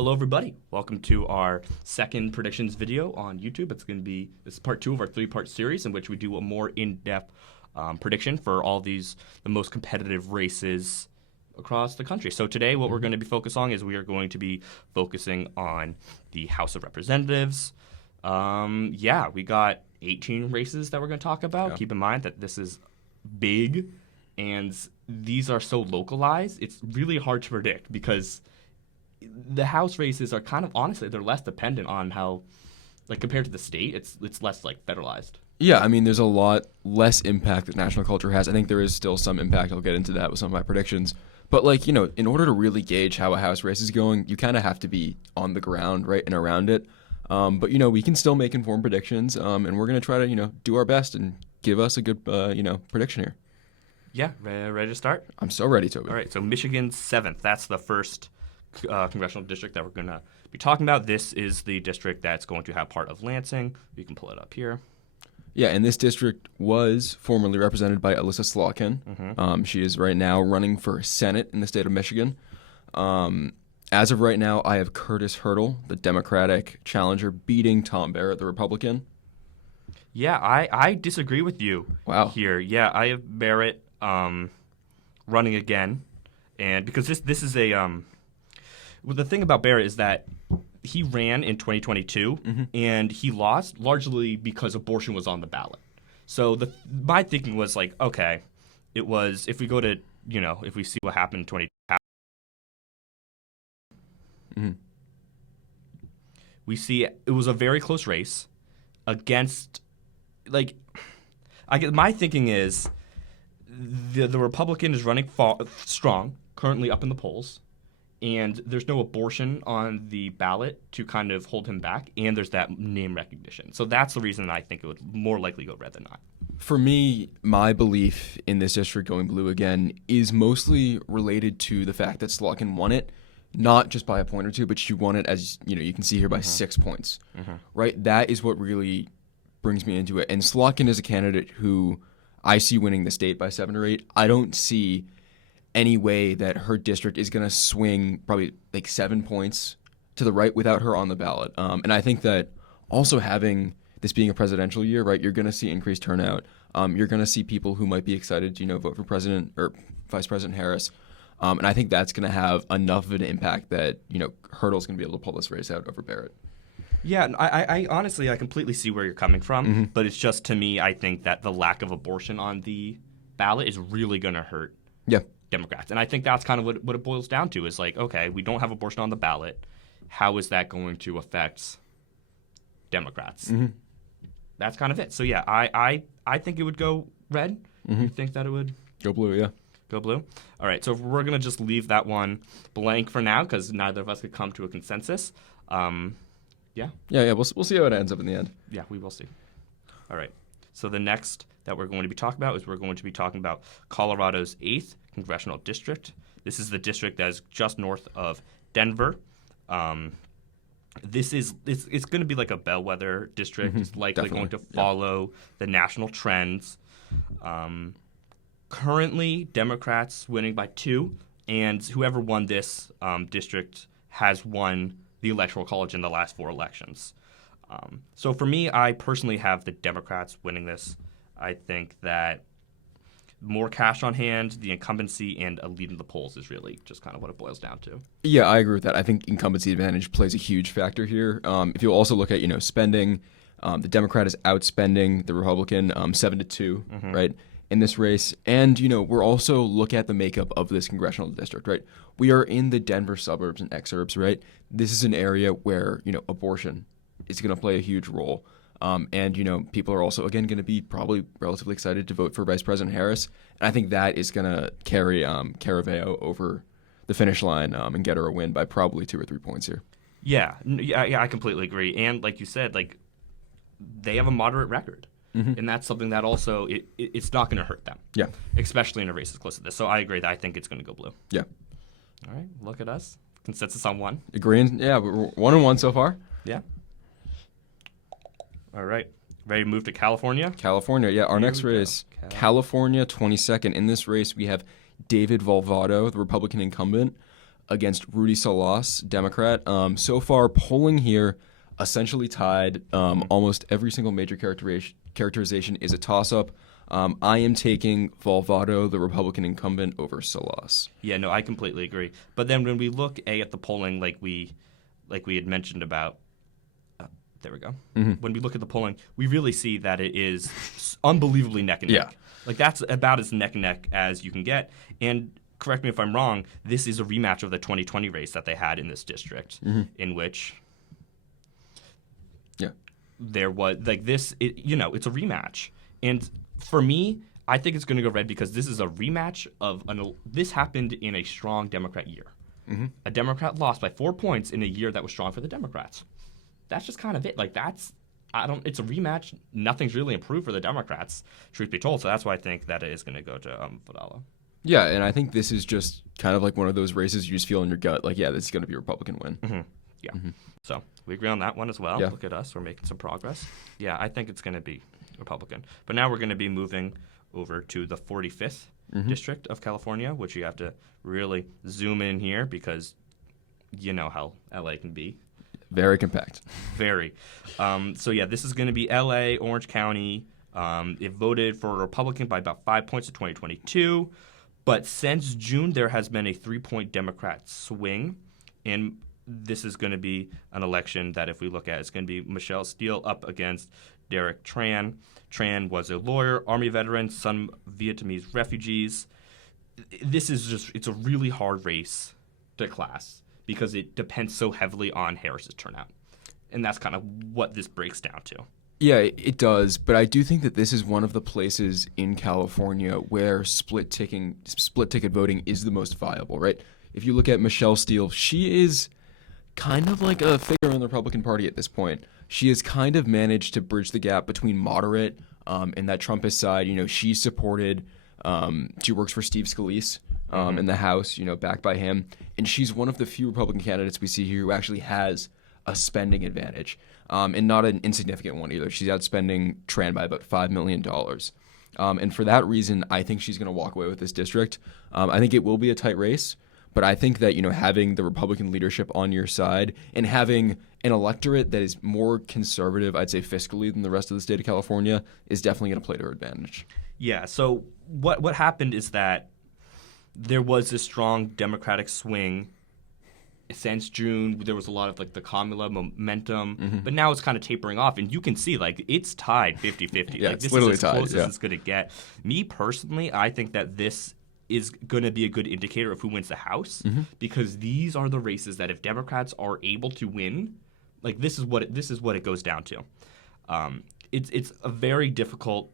Hello, everybody. Welcome to our second predictions video on YouTube. This is part 2 of our 3-part series in which we do a more in-depth prediction for all the most competitive races across the country. So today what we're going to be focused on is we are going to be focusing on the House of Representatives. We got 18 races that we're going to talk about. Yeah. Keep in mind that this is big and these are so localized. It's really hard to predict because the House races are kind of, honestly, they're less dependent on how, like, compared to the state, it's less, like, federalized. Yeah, I mean, there's a lot less impact that national culture has. I think there is still some impact. I'll get into that with some of my predictions. But, like, you know, in order to really gauge how a House race is going, you kind of have to be on the ground, right, and around it. But, you know, we can still make informed predictions, and we're going to try to, you know, do our best and give us a good, prediction here. Yeah, ready to start? I'm so ready, Toby. All right, so Michigan's 7th. That's the first congressional district that we're going to be talking about. This is the district that's going to have part of Lansing. You can pull it up here. Yeah, and this district was formerly represented by Alyssa Slotkin. Mm-hmm. She is right now running for Senate in the state of Michigan. As of right now, I have Curtis Hurdle, the Democratic challenger, beating Tom Barrett, the Republican. Yeah, I disagree with you here. Yeah, I have Barrett running again. And because this is a well, the thing about Barrett is that he ran in 2022, and he lost largely because abortion was on the ballot. So my thinking was like, okay, it was, if we go to, you know, if we see what happened in 2022, we see it was a very close race against, like, my thinking is the Republican is running strong, currently up in the polls. And there's no abortion on the ballot to kind of hold him back, and there's that name recognition. So that's the reason I think it would more likely go red than not. For me, my belief in this district going blue again is mostly related to the fact that Slotkin won it, not just by a point or two, but she won it, as you know, you can see here, by 6 points. Right? That is what really brings me into it. And Slotkin is a candidate who I see winning the state by 7 or 8. I don't see any way that her district is going to swing probably like 7 points to the right without her on the ballot. And I think that also having this being a presidential year, right, you're going to see increased turnout. You're going to see people who might be excited to, vote for President or Vice President Harris. And I think that's going to have enough of an impact that, Hurdle's going to be able to pull this race out over Barrett. Yeah, I honestly, I completely see where you're coming from. But it's just, to me, I think that the lack of abortion on the ballot is really going to hurt Democrats. And I think that's kind of what it boils down to is like, okay, we don't have abortion on the ballot. How is that going to affect Democrats? That's kind of it. So, yeah, I think it would go red. You think that it would? Go blue, yeah. Go blue? All right, so we're going to just leave that one blank for now because neither of us could come to a consensus. Yeah, we'll see how it ends up in the end. Yeah, we will see. All right. So the next that we're going to be talking about is we're going to be talking about Colorado's 8th congressional district. This is the district that is just north of Denver. It's going to be like a bellwether district. It's likely Definitely. going to follow the national trends. Currently, Democrats winning by 2, and whoever won this district has won the Electoral College in the last 4 elections. So for me, I personally have the Democrats winning this. I think that more cash on hand, the incumbency, and a lead in the polls is really just kind of what it boils down to. Yeah, I agree with that. I think incumbency advantage plays a huge factor here. If you also look at, spending, the Democrat is outspending the Republican 7-2, right, in this race. And, we're also look at the makeup of this congressional district, right? We are in the Denver suburbs and exurbs, right? This is an area where, abortion is going to play a huge role. And, people are also, again, going to be probably relatively excited to vote for Vice President Harris. And I think that is going to carry Caraveo over the finish line and get her a win by probably 2 or 3 points here. Yeah, I completely agree. And like you said, like they have a moderate record. And that's something that also, it's not going to hurt them. Yeah. Especially in a race as close to this. So I agree that I think it's going to go blue. Yeah. All right, look at us. Consensus on 1. Agreeing. Yeah, we're 1-1 so far. Yeah. All right. Ready to move to California? California, yeah. Our next race, California 22nd. In this race, we have David Volvato, the Republican incumbent, against Rudy Salas, Democrat. So far, polling here essentially tied. Almost every single major characterization is a toss-up. I am taking Volvato, the Republican incumbent, over Salas. Yeah, no, I completely agree. But then when we look at the polling, like we had mentioned about, there we go. When we look at the polling, we really see that it is unbelievably neck and neck. Yeah. Like that's about as neck and neck as you can get. And correct me if I'm wrong, this is a rematch of the 2020 race that they had in this district, in which there was like this. It's a rematch, and for me, I think it's going to go red because this is a rematch of this happened in a strong Democrat year. A Democrat lost by 4 points in a year that was strong for the Democrats. That's just kind of it. Like it's a rematch. Nothing's really improved for the Democrats, truth be told. So that's why I think that it is going to go to Vodala. Yeah, and I think this is just kind of like one of those races you just feel in your gut, like, yeah, this is going to be a Republican win. Yeah. So we agree on that one as well. Yeah. Look at us. We're making some progress. Yeah, I think it's going to be Republican. But now we're going to be moving over to the 45th district of California, which you have to really zoom in here because you know how LA can be. Very compact. Very. This is going to be LA, Orange County. It voted for a Republican by about 5 points in 2022. But since June, there has been a 3-point Democrat swing. And this is going to be an election that, if we look at, it's going to be Michelle Steele up against Derek Tran. Tran was a lawyer, Army veteran, some Vietnamese refugees. It's a really hard race to class because it depends so heavily on Harris's turnout. And that's kind of what this breaks down to. Yeah, it does, but I do think that this is one of the places in California where split ticket voting is the most viable, right? If you look at Michelle Steele, she is kind of like a figure in the Republican Party at this point. She has kind of managed to bridge the gap between moderate and that Trumpist side. She supported, she works for Steve Scalise in the House, backed by him. And she's one of the few Republican candidates we see here who actually has a spending advantage, and not an insignificant one either. She's outspending Tran by about $5 million. And for that reason, I think she's going to walk away with this district. I think it will be a tight race, but I think that, having the Republican leadership on your side and having an electorate that is more conservative, I'd say fiscally, than the rest of the state of California is definitely going to play to her advantage. Yeah, so what happened is that there was this strong Democratic swing. Since June, there was a lot of the Kamala momentum, but now it's kind of tapering off, and you can see it's tied 50-50. Yeah, this it's literally is as tied, close as it's going to get. Me personally, I think that this is going to be a good indicator of who wins the House, because these are the races that if Democrats are able to win, this is what it goes down to. It's a very difficult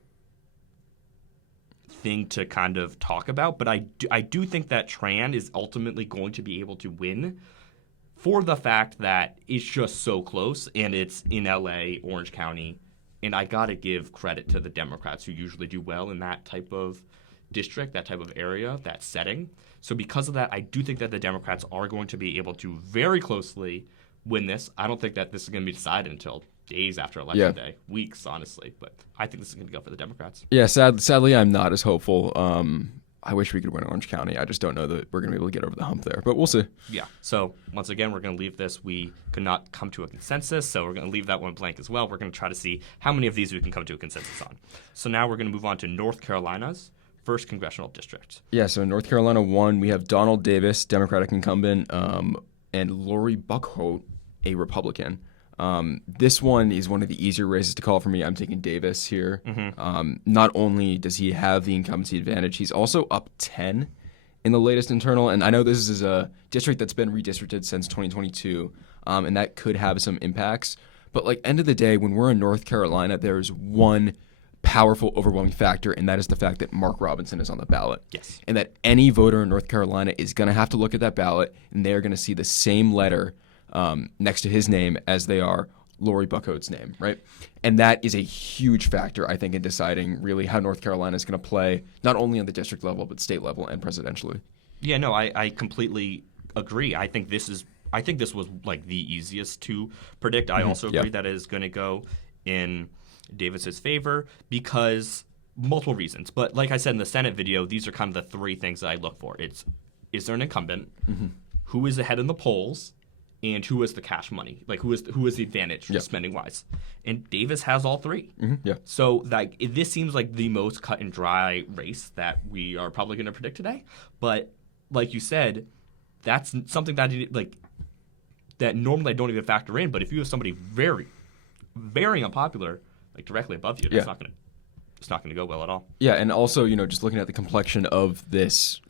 thing to kind of talk about, but I do think that Tran is ultimately going to be able to win, for the fact that it's just so close and it's in LA, Orange County, and I got to give credit to the Democrats who usually do well in that type of district, that type of area, that setting. So because of that, I do think that the Democrats are going to be able to very closely win this. I don't think that this is going to be decided until days after Election Day, weeks, honestly, but I think this is going to go for the Democrats. Yeah, sadly, I'm not as hopeful. I wish we could win Orange County. I just don't know that we're going to be able to get over the hump there, but we'll see. Yeah. So once again, we're going to leave this. We could not come to a consensus, so we're going to leave that one blank as well. We're going to try to see how many of these we can come to a consensus on. So now we're going to move on to North Carolina's 1st congressional district. Yeah. So in North Carolina 1, we have Donald Davis, Democratic incumbent, and Lori Buckholt, a Republican. This one is one of the easier races to call for me. I'm taking Davis here. Not only does he have the incumbency advantage, he's also up 10 in the latest internal. And I know this is a district that's been redistricted since 2022, and that could have some impacts. But end of the day, when we're in North Carolina, there's one powerful, overwhelming factor, and that is the fact that Mark Robinson is on the ballot. Yes. And that any voter in North Carolina is going to have to look at that ballot, and they're going to see the same letter next to his name as they are Lori Buckholt's name, right? And that is a huge factor, I think, in deciding really how North Carolina is going to play, not only on the district level, but state level and presidentially. Yeah, no, I completely agree. I think this was the easiest to predict. I also agree that it is going to go in Davis's favor because multiple reasons. But like I said in the Senate video, these are kind of the 3 things that I look for. Is there an incumbent? who is ahead in the polls and who has the cash money, like who is the advantage spending wise. And Davis has all three. Yeah. So like this seems like the most cut and dry race that we are probably going to predict today. But like you said, that's something that that normally I don't even factor in. But if you have somebody very, very unpopular like directly above you, it's not going to go well at all. Yeah, and also just looking at the complexion of this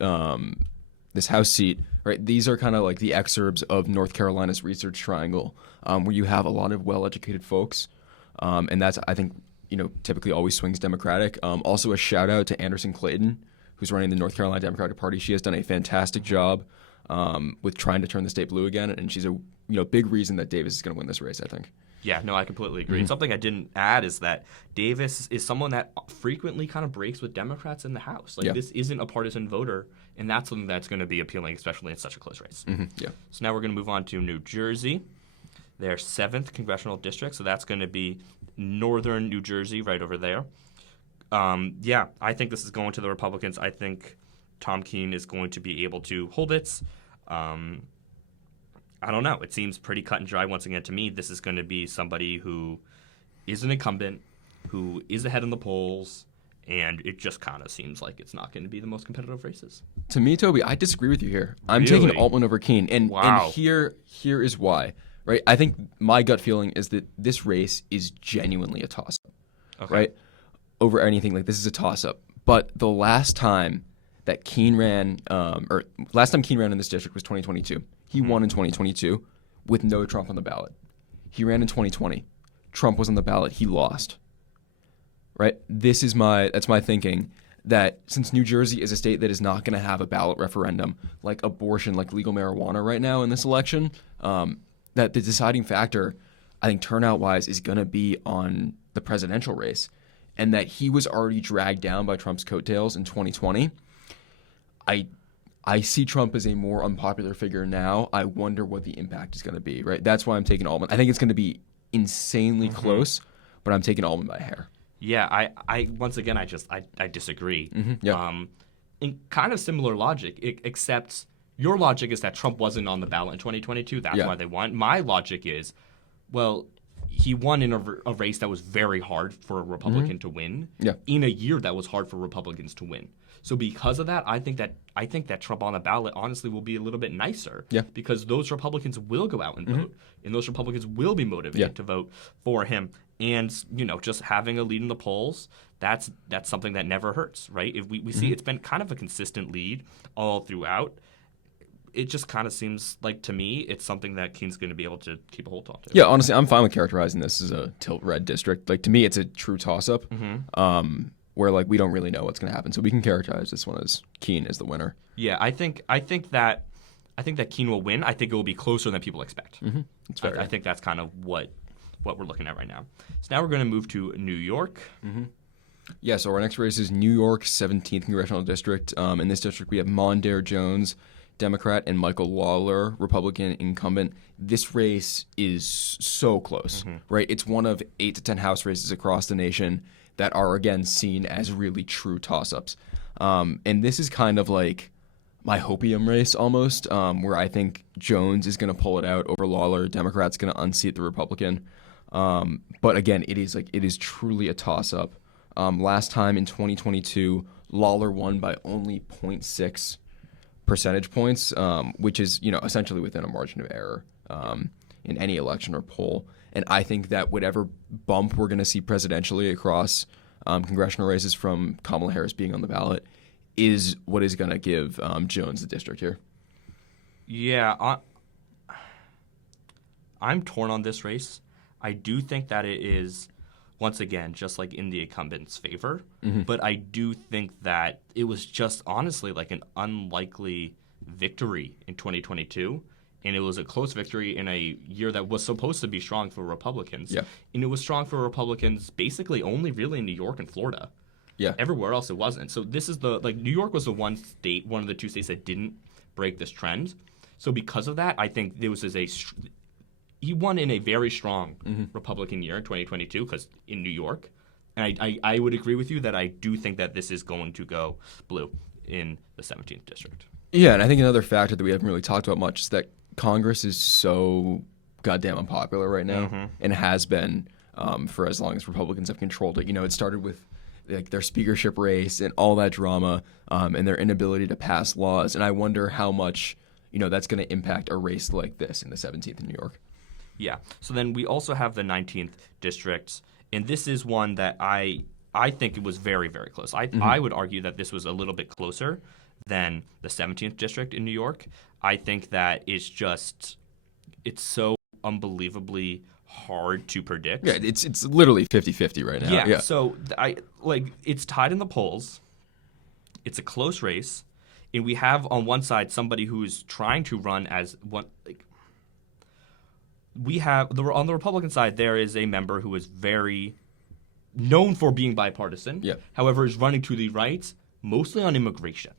this House seat, right? These are kind of like the exurbs of North Carolina's Research Triangle, where you have a lot of well-educated folks, and that's, I think, typically always swings Democratic. Also, a shout out to Anderson Clayton, who's running the North Carolina Democratic Party. She has done a fantastic job with trying to turn the state blue again, and she's a big reason that Davis is going to win this race, I think. Yeah, no, I completely agree. And something I didn't add is that Davis is someone that frequently kind of breaks with Democrats in the House. This isn't a partisan voter, and that's something that's going to be appealing, especially in such a close race. Yeah. So now we're going to move on to New Jersey, their 7th congressional district. So that's going to be northern New Jersey right over there. I think this is going to the Republicans. I think Tom Keene is going to be able to hold it. I don't know. It seems pretty cut and dry once again to me. This is going to be somebody who is an incumbent, who is ahead in the polls, and it just kind of seems like it's not going to be the most competitive races. To me, Toby, I disagree with you here. I'm Really? taking Altman over Keene, and here is why. Right? I think my gut feeling is that this race is genuinely a toss-up. Okay. Right? Over anything, like this is a toss-up. But the last time that Keene ran, last time Keene ran in this district was 2022. He won in 2022 with no Trump on the ballot. He ran in 2020. Trump was on the ballot. He lost. Right? That's my thinking, that since New Jersey is a state that is not going to have a ballot referendum like abortion, like legal marijuana right now in this election, that the deciding factor, I think turnout-wise, is going to be on the presidential race, and that he was already dragged down by Trump's coattails in 2020. I see Trump as a more unpopular figure now. I wonder what the impact is going to be, right? That's why I'm taking Altman. I think it's going to be insanely close, but I'm taking Altman by a hair. Yeah, I once again, I disagree. Yeah. In kind of similar logic, except your logic is that Trump wasn't on the ballot in 2022. That's why they won. My logic is, well, he won in a race that was very hard for a Republican to win in a year that was hard for Republicans to win. So because of that, I think that Trump on the ballot honestly will be a little bit nicer. Yeah. Because those Republicans will go out and vote, and those Republicans will be motivated to vote for him. And just having a lead in the polls, that's something that never hurts, right? If we see it's been kind of a consistent lead all throughout. It just kind of seems like, to me, it's something that Keene's going to be able to keep a hold on to. Yeah, honestly, I'm fine with characterizing this as a tilt red district. Like, to me, it's a true toss-up. Where we don't really know what's going to happen, so we can characterize this one as Keene as the winner. Yeah, I think that Keene will win. I think it will be closer than people expect. That's fair. I think that's kind of what we're looking at right now. So now we're going to move to New York. Yeah, so our next race is New York 17th Congressional District. In this district, we have Mondaire Jones, Democrat, and Michael Lawler, Republican incumbent. This race is so close, right? It's one of 8 to 10 House races across the nation that are, again, seen as really true toss-ups. And this is kind of like my hopium race almost, where I think Jones is going to pull it out over Lawler. Democrat's going to unseat the Republican. But again, it is truly a toss-up. Last time in 2022, Lawler won by only 0.6 percentage points, which is essentially within a margin of error in any election or poll. And I think that whatever bump we're going to see presidentially across congressional races from Kamala Harris being on the ballot is what is going to give Jones the district here. Yeah, I'm torn on this race. I do think that it is, once again, just like in the incumbent's favor. But I do think that it was just honestly like an unlikely victory in 2022. And it was a close victory in a year that was supposed to be strong for Republicans. Yeah. And it was strong for Republicans basically only really in New York and Florida. Yeah. Everywhere else it wasn't. So this is New York was the one of the 2 states that didn't break this trend. So because of that, I think there was he won in a very strong Republican year in 2022 because in New York. And I would agree with you that I do think that this is going to go blue in the 17th district. Yeah, and I think another factor that we haven't really talked about much is that Congress is so goddamn unpopular right now, and has been for as long as Republicans have controlled it. It started with like their speakership race and all that drama, and their inability to pass laws. And I wonder how much that's going to impact a race like this in the 17th in New York. Yeah. So then we also have the 19th district, and this is one that I think it was very, very close. I would argue that this was a little bit closer than the 17th district in New York. I think that it's so unbelievably hard to predict. Yeah, it's literally 50-50 right now. Yeah. So it's tied in the polls. It's a close race, and we have on one side somebody who is trying to run as one. We have on the Republican side there is a member who is very known for being bipartisan. Yeah. However, is running to the right mostly on immigration,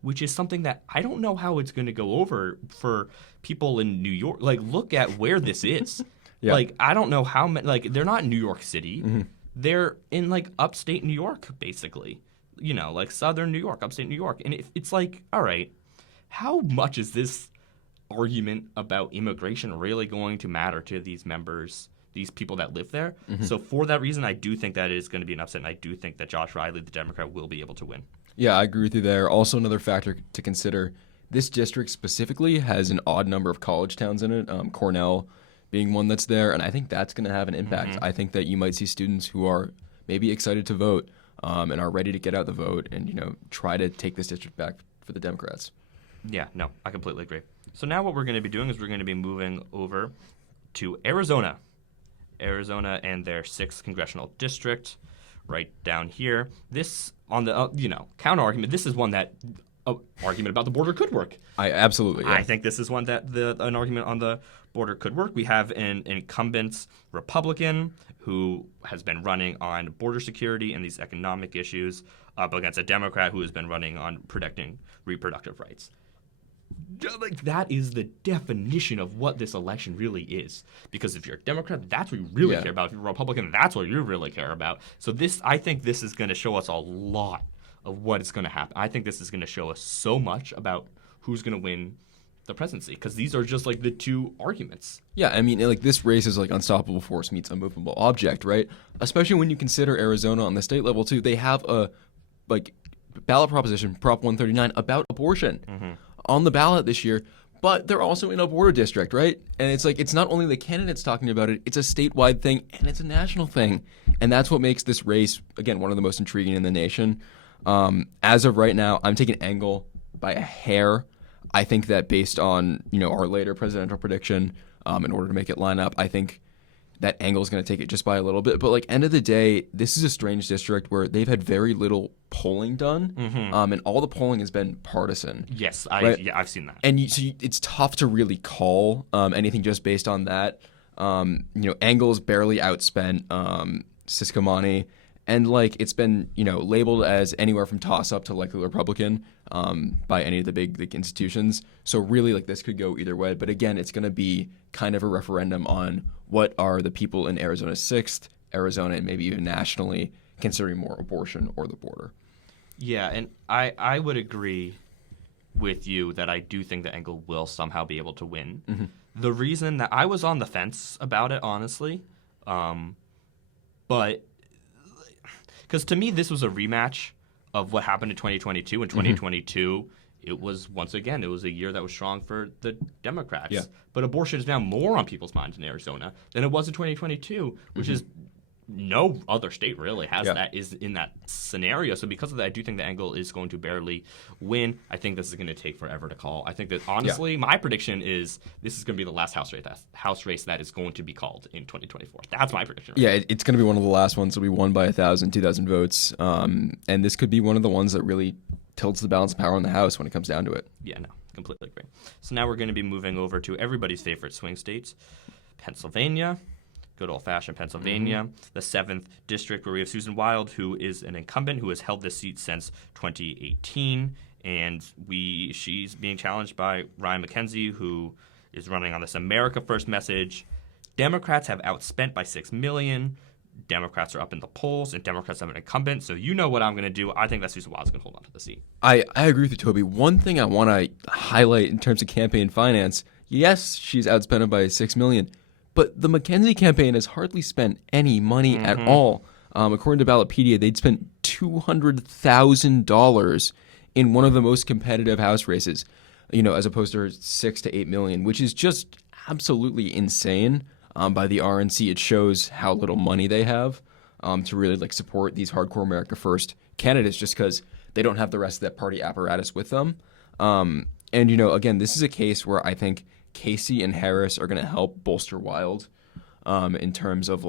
which is something that I don't know how it's going to go over for people in New York. Like, look at where this is. Yeah. Like, I don't know how many. Like, they're not in New York City. They're in like upstate New York, basically. Like southern New York, upstate New York, and it's like, all right, how much is this argument about immigration really going to matter to these members, these people that live there? So for that reason, I do think that it is going to be an upset, and I do think that Josh Riley, the Democrat, will be able to win. Yeah, I agree with you there. Also, another factor to consider, this district specifically has an odd number of college towns in it, Cornell being one that's there, and I think that's going to have an impact. I think that you might see students who are maybe excited to vote and are ready to get out the vote and, try to take this district back for the Democrats. Yeah, no, I completely agree. So now what we're going to be doing is we're going to be moving over to Arizona and their 6th congressional district right down here. This, on the, counter argument, this is one that argument about the border could work. Absolutely. Yeah. I think this is one that an argument on the border could work. We have an incumbent Republican who has been running on border security and these economic issues up against a Democrat who has been running on protecting reproductive rights. Like, that is the definition of what this election really is. Because if you're a Democrat, that's what you really care about. If you're a Republican, that's what you really care about. So I think this is going to show us a lot of what is going to happen. I think this is going to show us so much about who's going to win the presidency, because these are just like the two arguments. Yeah, I mean, like, this race is like unstoppable force meets unmovable object, right? Especially when you consider Arizona on the state level too. They have a ballot proposition, Prop 139, about abortion on the ballot this year, but they're also in a border district, right? And it's like, it's not only the candidates talking about it, it's a statewide thing and it's a national thing. And that's what makes this race, again, one of the most intriguing in the nation. As of right now, I'm taking Engel by a hair. I think that based on, our later presidential prediction, in order to make it line up, I think that Engel's going to take it just by a little bit. But, like, end of the day, this is a strange district where they've had very little polling done, and all the polling has been partisan. Yes, right? I've seen that. And it's tough to really call anything just based on that. Engel's barely outspent Siscomani. And, like, it's been, labeled as anywhere from toss-up to likely Republican by any of the big institutions. So really, like, this could go either way. But again, it's going to be kind of a referendum on what are the people in Arizona's 6th, Arizona, and maybe even nationally considering more abortion or the border. Yeah, and I would agree with you that I do think that Engel will somehow be able to win. The reason that I was on the fence about it, honestly, but because to me, this was a rematch of what happened in 2022. In 2022, it was, once again, it was a year that was strong for the Democrats. Yeah. But abortion is now more on people's minds in Arizona than it was in 2022, which is no other state really has that, is in that scenario. So because of that, I do think that Engel is going to barely win. I think this is going to take forever to call. I think that, honestly, my prediction is this is going to be the last House race that is going to be called in 2024. That's my prediction. Yeah, it's going to be one of the last ones. It'll be won by 1,000, 2,000 votes. And this could be one of the ones that really tilts the balance of power in the House when it comes down to it. Yeah, no, completely agree. So now we're going to be moving over to everybody's favorite swing states, Pennsylvania. Good old-fashioned Pennsylvania, the 7th district, where we have Susan Wild, who is an incumbent who has held this seat since 2018, and she's being challenged by Ryan McKenzie, who is running on this America First message. Democrats have outspent by $6 million. Democrats are up in the polls and Democrats have an incumbent. So you know what I'm going to do. I think that Susan Wild is going to hold on to the seat. I agree with you, Toby. One thing I want to highlight in terms of campaign finance, yes, she's outspent by $6 million, but the McKenzie campaign has hardly spent any money at all. According to Ballotpedia, they'd spent $200,000 in one of the most competitive House races, as opposed to $6 to $8 million, which is just absolutely insane. By the RNC, it shows how little money they have to really support these hardcore America First candidates, just because they don't have the rest of that party apparatus with them. And again, this is a case where I think Casey and Harris are going to help bolster Wild in terms of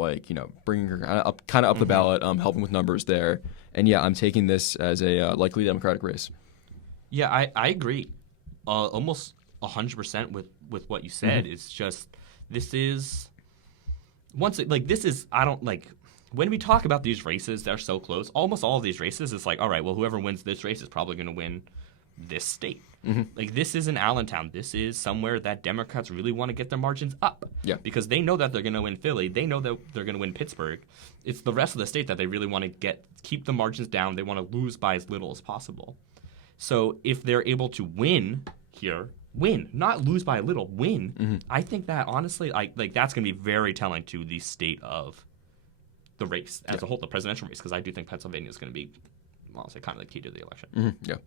bringing her kind of up the ballot, helping with numbers there. And yeah, I'm taking this as a likely Democratic race. Yeah, I agree, almost 100% with what you said. It's just this is. I don't like when we talk about these races, they're so close. Almost all of these races, it's all right, well, whoever wins this race is probably going to win this state. This isn't Allentown. This is somewhere that Democrats really want to get their margins up. Yeah. Because they know that they're going to win Philly. They know that they're going to win Pittsburgh. It's the rest of the state that they really want to keep the margins down. They want to lose by as little as possible. So if they're able to win here, not lose by a little, win. I think that honestly, that's going to be very telling to the state of the race as a whole, the presidential race, because I do think Pennsylvania is going to be, I'll say, kind of the key to the election. Yeah.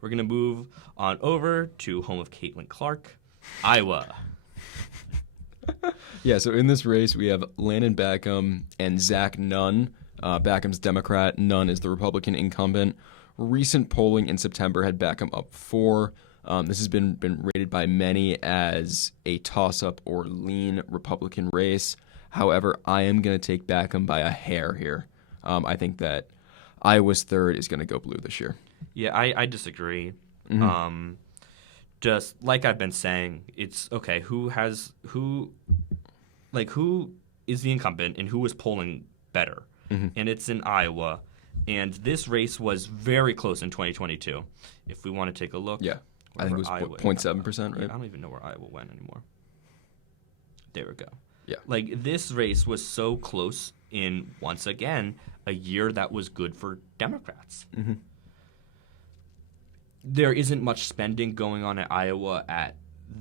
We're going to move on over to home of Caitlin Clark, Iowa. Yeah, so in this race, we have Landon Backham and Zach Nunn. Backham's Democrat, Nunn is the Republican incumbent. Recent polling in September had Backham up 4. This has been rated by many as a toss-up or lean Republican race. However, I am going to take Backham by a hair here. I think that Iowa's 3rd is going to go blue this year. Yeah, I disagree. Just like I've been saying, it's okay. Who is the incumbent and who is polling better? And it's in Iowa. And this race was very close in 2022. If we want to take a look. Yeah. I think it was 0.7%, right? I don't even know where Iowa went anymore. There we go. Yeah. This race was so close in, once again, a year that was good for Democrats. There isn't much spending going on at Iowa at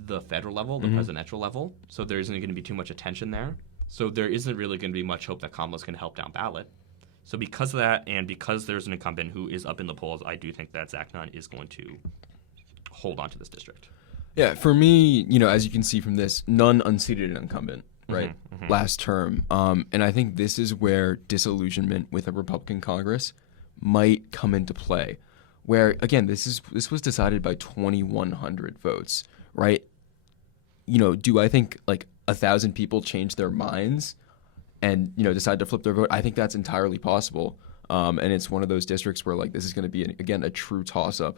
the federal level, the presidential level, so there isn't going to be too much attention there. So there isn't really going to be much hope that Kamala's going to help down ballot. So because of that, and because there's an incumbent who is up in the polls, I do think that Zach Nunn is going to hold on to this district. Yeah, for me, as you can see from this, Nunn unseated an incumbent, right, last term. And I think this is where disillusionment with a Republican Congress might come into play. Where, again, this was decided by 2,100 votes, right? Do I think 1,000 people change their minds and decide to flip their vote? I think that's entirely possible, and it's one of those districts where this is going to be again a true toss-up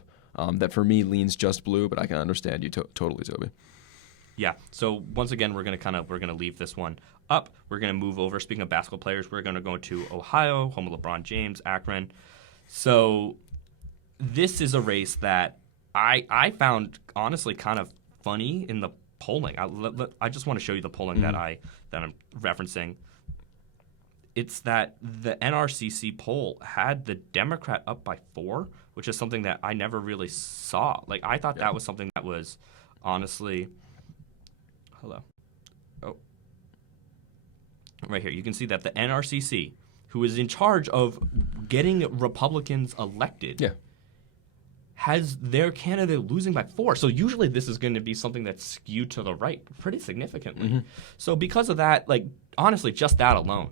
that for me leans just blue, but I can understand you totally, Toby. Yeah. So once again, we're gonna leave this one up. We're gonna move over. Speaking of basketball players, we're gonna go to Ohio, home of LeBron James, Akron. So this is a race that I found honestly kind of funny in the polling. I just want to show you the polling that I'm referencing. It's that the NRCC poll had the Democrat up by 4, which is something that I never really saw. I thought that was something that was honestly. Hello. Oh. Right here. You can see that the NRCC, who is in charge of getting Republicans elected, has their candidate losing by 4. So usually this is going to be something that's skewed to the right pretty significantly. So because of that, honestly, just that alone,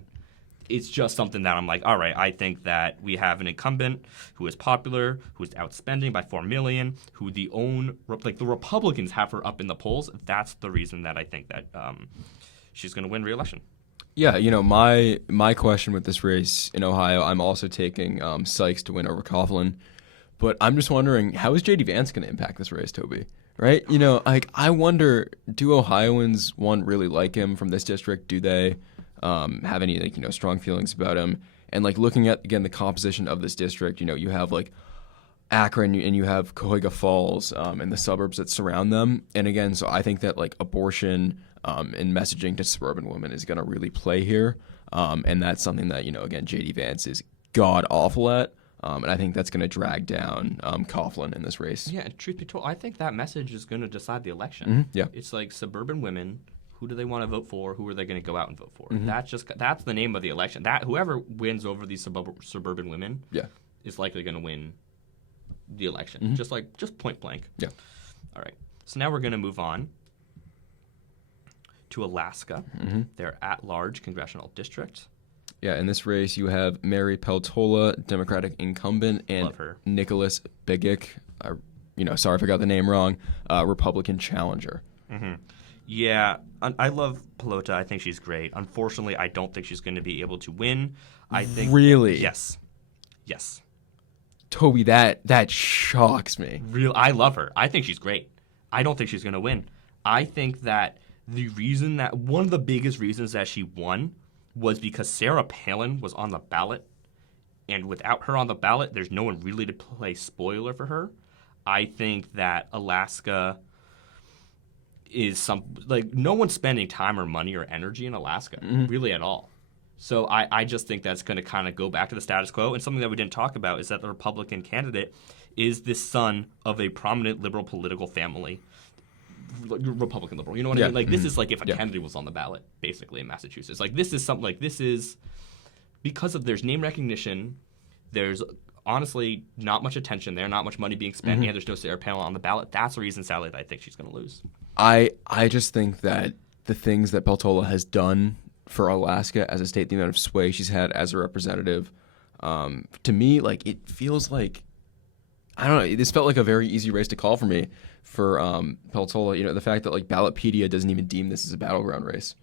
it's just something that I'm all right, I think that we have an incumbent who is popular, who is outspending by $4 million, who the Republicans have her up in the polls. That's the reason that I think that she's going to win re-election. Yeah, my question with this race in Ohio, I'm also taking Sykes to win over Coughlin. But I'm just wondering, how is J.D. Vance going to impact this race, Toby? Right? I wonder, do Ohioans, really like him from this district? Do they have any, strong feelings about him? And, looking at, again, the composition of this district, you have, Akron and you have Cuyahoga Falls and the suburbs that surround them. And, again, so I think that, abortion and messaging to suburban women is going to really play here. And that's something that, again, J.D. Vance is god awful at. And I think that's going to drag down Coughlin in this race. Yeah, and truth be told, I think that message is going to decide the election. Yeah. It's like suburban women. Who do they want to vote for? Who are they going to go out and vote for? That's the name of the election. That whoever wins over these suburban women is likely going to win the election. Just point blank. Yeah. All right. So now we're going to move on to Alaska, their at-large congressional district. Yeah, in this race, you have Mary Peltola, Democratic incumbent, and Love her. Nicholas Begic, sorry if I got the name wrong, Republican challenger. Yeah, I love Pelota. I think she's great. Unfortunately, I don't think she's going to be able to win. I think Really? Yes. Toby, that shocks me. I love her. I think she's great. I don't think she's going to win. I think that one of the biggest reasons that she won was because Sarah Palin was on the ballot, and without her on the ballot, there's no one really to play spoiler for her. I think that Alaska is no one's spending time or money or energy in Alaska, really at all. So I just think that's going to kind of go back to the status quo. And something that we didn't talk about is that the Republican candidate is the son of a prominent liberal political family. Republican liberal, you know what I mean? This is like if a Kennedy was on the ballot, basically in Massachusetts. This is something because of there's name recognition, there's honestly not much attention there, not much money being spent, and there's no Sarah Palin on the ballot. That's the reason, sadly, that I think she's going to lose. I just think that the things that Peltola has done for Alaska as a state, the amount of sway she's had as a representative, to me, it feels like, I don't know, this felt like a very easy race to call for me for Peltola. The fact that Ballotpedia doesn't even deem this as a battleground race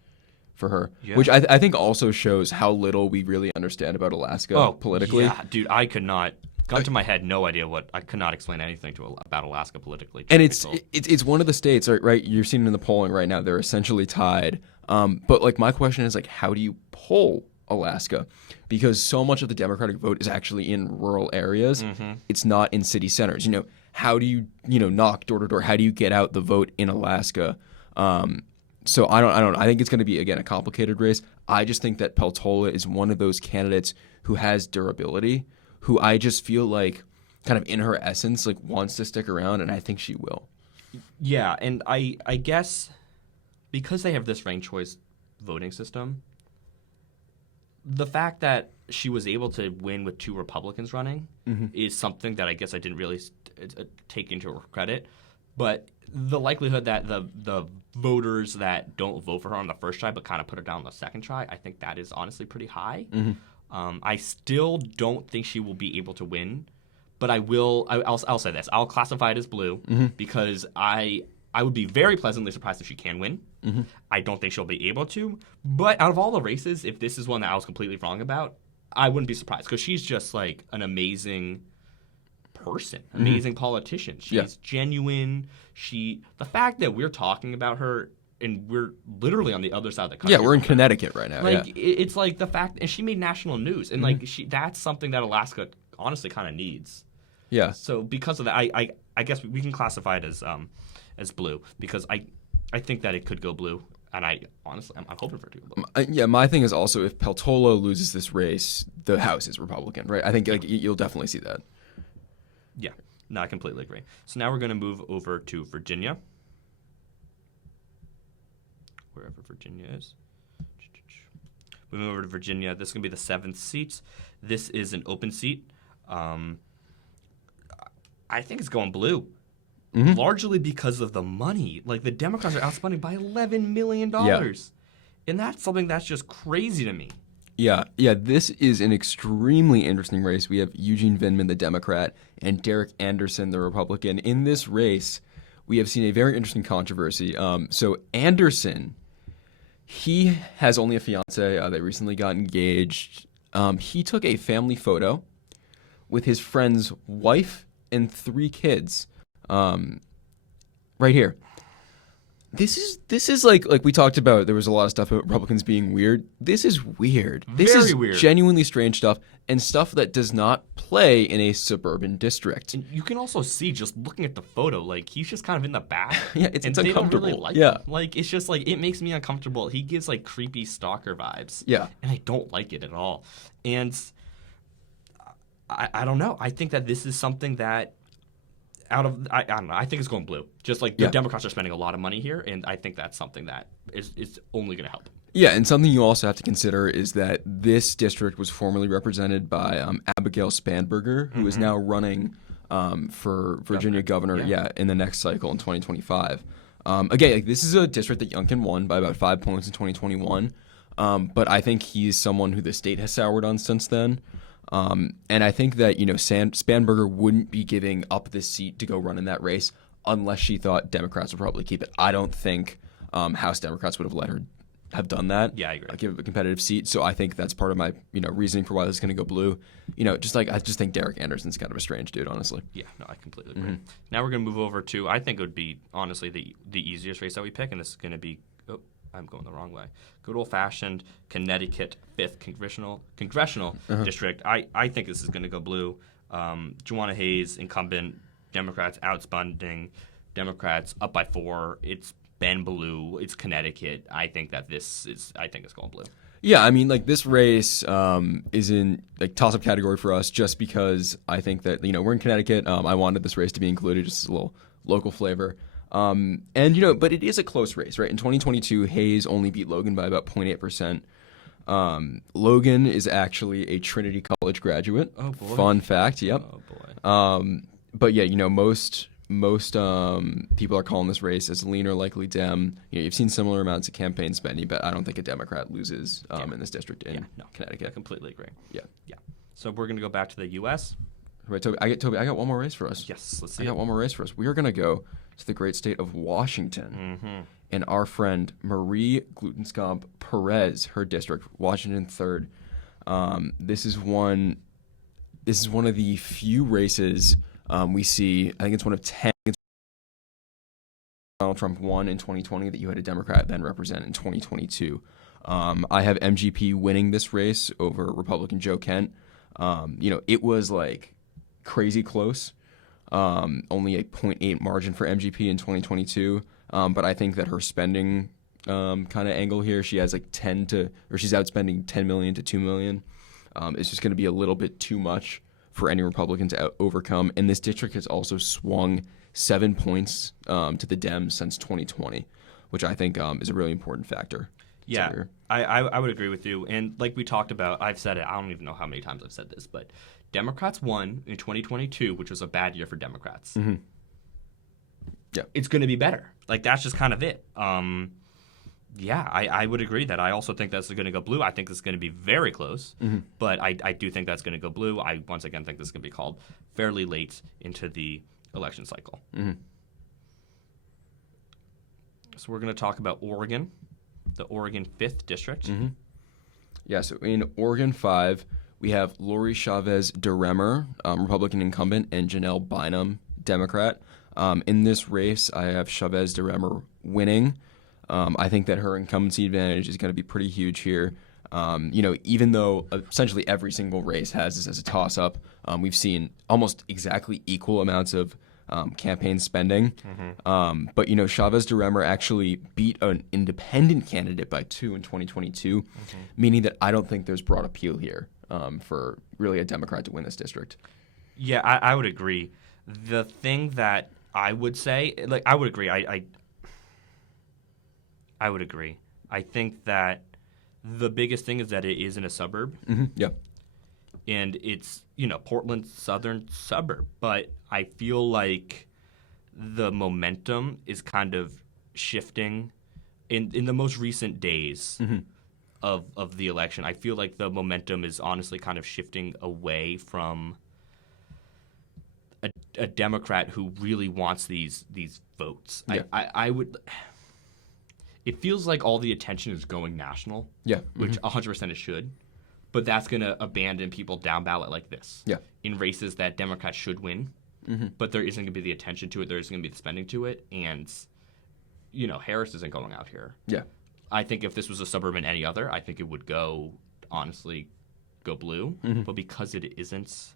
for her, which I think also shows how little we really understand about Alaska politically. Yeah, dude, I could not. Gun to my head, no idea I could not explain anything about Alaska politically. And it's one of the states, right? You're seeing it in the polling right now. They're essentially tied. But my question is how do you poll Alaska? Because so much of the Democratic vote is actually in rural areas. It's not in city centers. How do you knock door to door? How do you get out the vote in Alaska? So I don't know. I think it's going to be, again, a complicated race. I just think that Peltola is one of those candidates who has durability, who I just feel like kind of in her essence wants to stick around, and I think she will. Yeah, and I guess because they have this ranked choice voting system, the fact that she was able to win with two Republicans running is something that I guess I didn't really take into her credit. But the likelihood that the voters that don't vote for her on the first try but kind of put her down on the second try, I think that is honestly pretty high. I still don't think she will be able to win, but I'll say this. I'll classify it as blue because I would be very pleasantly surprised if she can win. I don't think she'll be able to. But out of all the races, if this is one that I was completely wrong about, I wouldn't be surprised because she's just an amazing person, amazing politician. She's genuine. The fact that we're talking about her and we're literally on the other side of the country. Yeah, we're in Connecticut right now. It's the fact, and she made national news, and that's something that Alaska honestly kind of needs. Yeah. So because of that, I guess we can classify it as blue because I think that it could go blue, and I'm hoping for it to go blue. My thing is also if Peltola loses this race, the House is Republican, right? I think you'll definitely see that. Yeah, no, I completely agree. So now we're going to move over to Virginia. Wherever Virginia is. Moving over to Virginia, this is going to be the 7th seat. This is an open seat. I think it's going blue, largely because of the money. The Democrats are outspending by $11 million. And that's something that's just crazy to me. Yeah, this is an extremely interesting race. We have Eugene Vindman, the Democrat, and Derek Anderson, the Republican. In this race, we have seen a very interesting controversy. So Anderson, he has only a fiance. They recently got engaged. He took a family photo with his friend's wife and 3 kids. Right here. This is like we talked about. There was a lot of stuff about Republicans being weird. This is weird. This Very is weird. Genuinely strange stuff, and stuff that does not play in a suburban district. And you can also see just looking at the photo, like he's just kind of in the back. Yeah, it's and they don't really uncomfortable. like Yeah. him. Like it's just like it makes me uncomfortable. He gives like creepy stalker vibes. Yeah. And I don't like it at all. And I don't know. I think that this is something that I don't know. I think it's going blue. Just like the Democrats are spending a lot of money here, and I think that's something that is only going to help. Yeah, and something you also have to consider is that this district was formerly represented by Abigail Spanberger, who is now running for Virginia governor. In the next cycle in 2025. Again, like, this is a district that Youngkin won by about 5 points in 2021, but I think he's someone who the state has soured on since then. And I think that, Spanberger wouldn't be giving up this seat to go run in that race unless she thought Democrats would probably keep it. I don't think House Democrats would have let her have done that. Yeah, I agree. Give it a competitive seat. So I think that's part of my, reasoning for why this is going to go blue. I just think Derek Anderson's kind of a strange dude, honestly. Yeah, no, I completely agree. Now we're going to move over to, I think it would be, honestly, the easiest race that we pick, and this is going to be, I'm going the wrong way. Good old-fashioned Connecticut 5th congressional district. I think this is going to go blue. Juana Hayes, incumbent, Democrats outspending, Democrats up by 4. It's been blue. It's Connecticut. I think it's going blue. Yeah, I mean, this race is in toss-up category for us just because I think that, we're in Connecticut. I wanted this race to be included, just as a little local flavor. But it is a close race, right? In 2022, Hayes only beat Logan by about 0.8%. Logan is actually a Trinity College graduate. Oh, boy. Fun fact, yep. Oh, boy. But yeah, most people are calling this race as lean or likely Dem. You've seen similar amounts of campaign spending, but I don't think a Democrat loses in this district in Connecticut. I completely agree. Yeah. So we're going to go back to the U.S. Right, Toby, I got one more race for us. Yes, let's see. I got one more race for us. We are going to go to the great state of Washington, and our friend Marie Glutenskamp Perez, her district, Washington 3rd. This is one of the few races we see. I think it's one of 10. Donald Trump won in 2020 that you had a Democrat then represent in 2022. I have MGP winning this race over Republican Joe Kent. It was crazy close. Only a 0.8 margin for MGP in 2022. But I think that her spending kind of angle here, she has she's outspending $10 million to $2 million. It's just going to be a little bit too much for any Republican to overcome. And this district has also swung 7 points to the Dems since 2020, which I think is a really important factor. Yeah, I would agree with you. And like we talked about, I've said it, I don't even know how many times I've said this, but Democrats won in 2022, which was a bad year for Democrats. Mm-hmm. Yeah. It's going to be better. That's just kind of it. I would agree that I also think that's going to go blue. I think this is going to be very close, but I do think that's going to go blue. I, once again, think this is going to be called fairly late into the election cycle. Mm-hmm. So we're going to talk about Oregon, the Oregon 5th district. Mm-hmm. Yeah, so in Oregon 5, we have Lori Chavez DeRemer, Republican incumbent, and Janelle Bynum, Democrat. In this race, I have Chavez DeRemer winning. I think that her incumbency advantage is going to be pretty huge here. Even though essentially every single race has this as a toss-up, we've seen almost exactly equal amounts of campaign spending. But, Chavez DeRemer actually beat an independent candidate by 2 in 2022, meaning that I don't think there's broad appeal here for really a Democrat to win this district. Yeah, I would agree. The thing that I would say, I would agree. I would agree. I think that the biggest thing is that it is in a suburb. Yeah. And it's, Portland's southern suburb. But I feel like the momentum is kind of shifting in the most recent days of the election. I feel like the momentum is honestly kind of shifting away from a Democrat who really wants these votes. Yeah. I would. It feels like all the attention is going national. Yeah. Which 100% it should. But that's going to abandon people down ballot like this. Yeah. In races that Democrats should win. But there isn't going to be the attention to it. There isn't going to be the spending to it. And Harris isn't going out here. Yeah. I think if this was a suburban any other, I think it would honestly go blue. Mm-hmm. But because it isn't,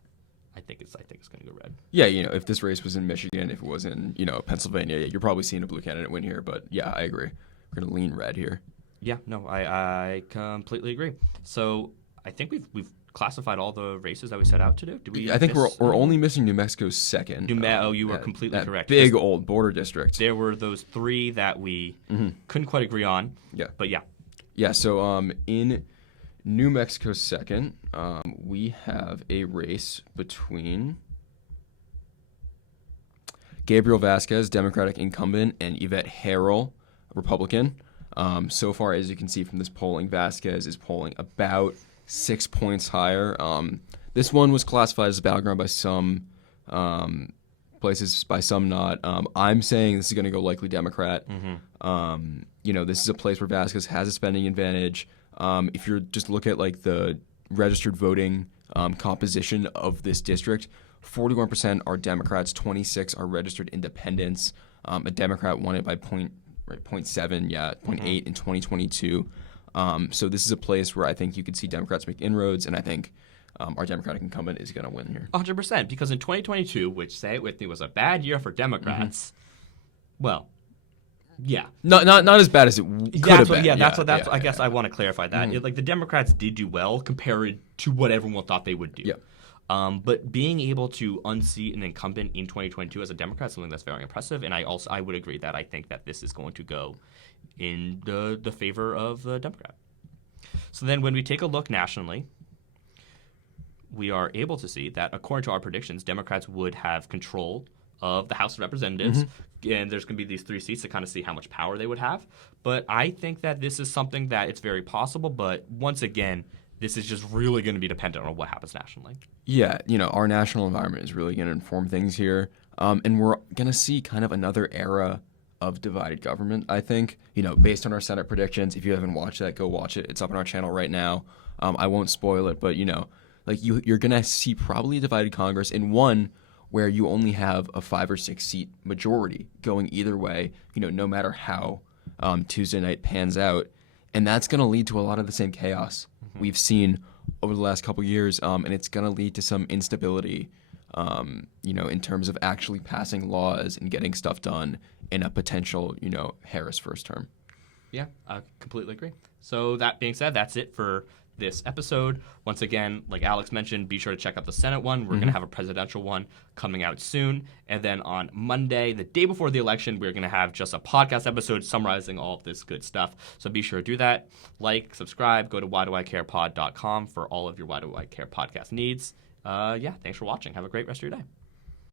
I think it's going to go red. Yeah, if this race was in Michigan, if it was in, Pennsylvania, you're probably seeing a blue candidate win here. But yeah, I agree. We're going to lean red here. Yeah, no, I completely agree. So I think we've classified all the races that we set out to do. I think we're only missing New Mexico's second. You were completely correct. Big old border district. There were those three that we couldn't quite agree on. Yeah. But yeah. Yeah, so in New Mexico's second, we have a race between Gabriel Vasquez, Democratic incumbent, and Yvette Harrell, Republican. So far, as you can see from this polling, Vasquez is polling about 6 points higher. This one was classified as a battleground by some places, by some not. I'm saying this is going to go likely Democrat. This is a place where Vasquez has a spending advantage. If you just look at like the registered voting composition of this district, 41% are Democrats, 26 are registered independents. A Democrat won it by 0.7, 0.8 in 2022. So this is a place where I think you could see Democrats make inroads, and I think our Democratic incumbent is going to win here. 100%, because in 2022, which, say it with me, was a bad year for Democrats, well, yeah. Not as bad as it could have been. I guess I want to clarify that. The Democrats did do well compared to what everyone thought they would do. Yeah. But being able to unseat an incumbent in 2022 as a Democrat is something that's very impressive, and I would agree that I think that this is going to go in the favor of the Democrat. So then when we take a look nationally, we are able to see that according to our predictions, Democrats would have control of the House of Representatives, and there's going to be these 3 seats to kind of see how much power they would have. But I think that this is something that it's very possible, but once again, this is just really going to be dependent on what happens nationally. Yeah, our national environment is really going to inform things here. And we're going to see kind of another era of divided government, I think. Based on our Senate predictions, if you haven't watched that, go watch it. It's up on our channel right now. I won't spoil it, but, you're going to see probably a divided Congress in one where you only have a 5 or 6 seat majority going either way, no matter how Tuesday night pans out. And that's going to lead to a lot of the same chaos we've seen over the last couple years, and it's going to lead to some instability, in terms of actually passing laws and getting stuff done in a potential, Harris first term. Yeah, I completely agree. So that being said, that's it for this episode. Once again, like Alex mentioned, be sure to check out the Senate one. We're going to have a presidential one coming out soon. And then on Monday, the day before the election, we're going to have just a podcast episode summarizing all of this good stuff. So be sure to do that. Like, subscribe, go to whydoicarepod.com for all of your Why Do I Care podcast needs. Thanks for watching. Have a great rest of your day.